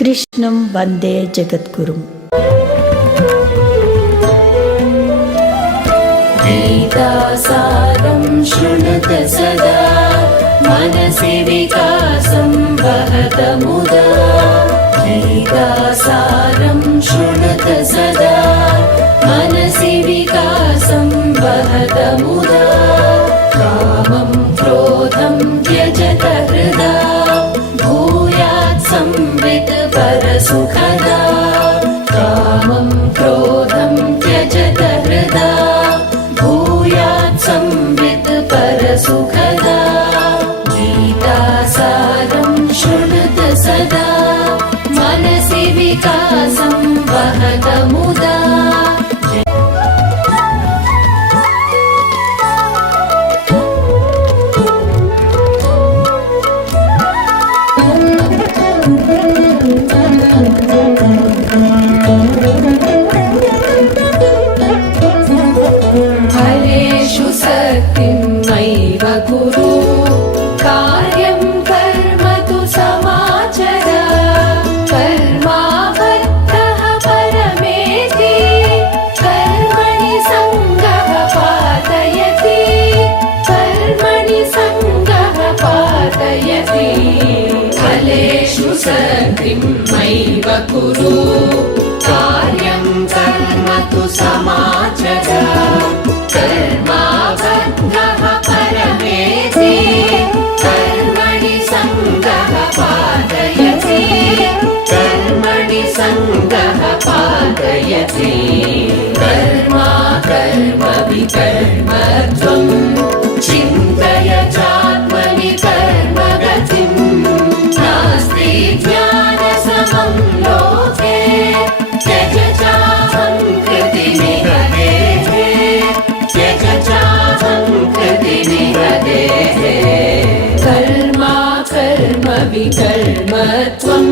कृष्णं वन्दे जगद्गुरुम्। गीतासारं शृणुत सदा मनसि विकासं वहत मुदा। गीतासारं शृणुत सदा मनसि विकासं वहत मुदा। कामं क्रोधं त्यजत हृदा भूयात् संवित् परसुखदा। कामं क्रोधं त्यजत हृदा भूयात् संवित् परसुखदा। गीतासारं शृणुत सदा मनसि विकासं वहत मुदा। फलेषु सक्तिं नैव कुरु कार्यं कर्म तु समाचर। कर्माबद्धः परमेति कर्मणि सङ्गः पातयति। कर्मणि सङ्गः पातयति। फलेषु सक्तिं नैव कुरु कार्यं कर्म तु समाचर। कर्माबद्धः परमेति कर्मणि सङ्गः पातयति। कर्मणि सङ्गः पातयति। कर्मा कर्म विकर्मत्वं चिन्तय चात्मनि कर्मगतिं। नास्ति ज्ञानसमं लोके त्यज चाहङ्कृतिमिह देहे। त्यज चाहङ्कृतिमिह देहे। कर्मा कर्म विकर्मत्वं